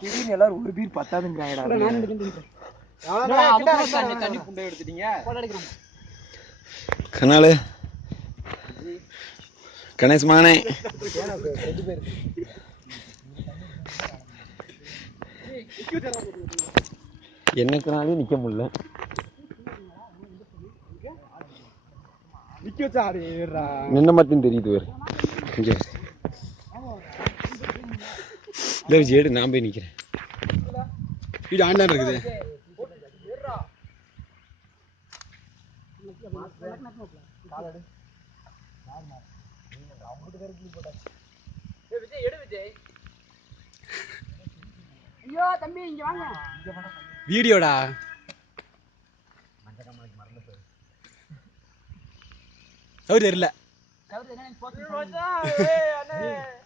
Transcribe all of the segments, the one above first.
திடீர்னு எல்லாரும் ஒரு பீர் பத்தாதுங்கிறாங்கடா. கனாலு கணேஷ் மானே என்னக்குனாலும் நிக்க முடியல. நின்ன மட்டும் தெரியுது வேறு ஏடு. நான் போய் நிக்கிறேன். வீடு ஆண்டான் இருக்குது. வீடியோடா சவுரி தெரியல.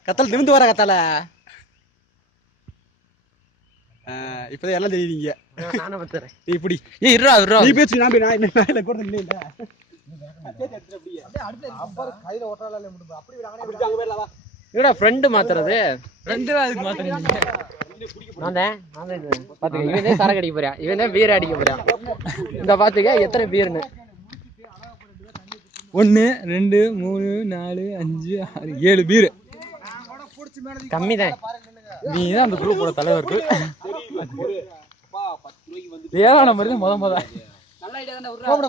கத்தால நிமிந்து வர கத்தால இப்பதான் எல்லாம் தெரியுறீங்க. இப்படி நீ பேச்சு நான் கூட இல்ல. இல்லடா ஃப்ரெண்ட் மாத்துறது. ஃப்ரெண்ட் அதுக்கு மாத்துறீங்க. பாத்துக்க இவனே சரக்கு அடிக்க போறியா, இவனே பீர் அடிக்க போறியா. இந்த பாத்துக்க எத்தனை பீர்னு. 1 2 3 4 5 6 7 பீர். கம்மிதான். நீ தான் அந்த குரூப்போட தலைவர். ஏன் மாதிரி தான் முத அவங்க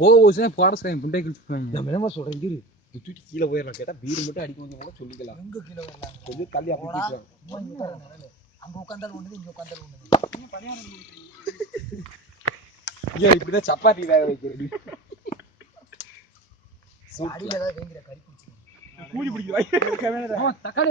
போக போச்சு பாரஸ் புண்டை கிழிச்சுப்பாங்க. சொல்றேன் தூக்கி கீழே போயிடலாம். கேட்டா பீர் மட்டும் அடிக்க வந்து கூட சொல்லிக்கலாம். கொஞ்சம் தள்ளி இப்படிதான் சப்பாத்தி வேக வைக்கிறது. தக்காளி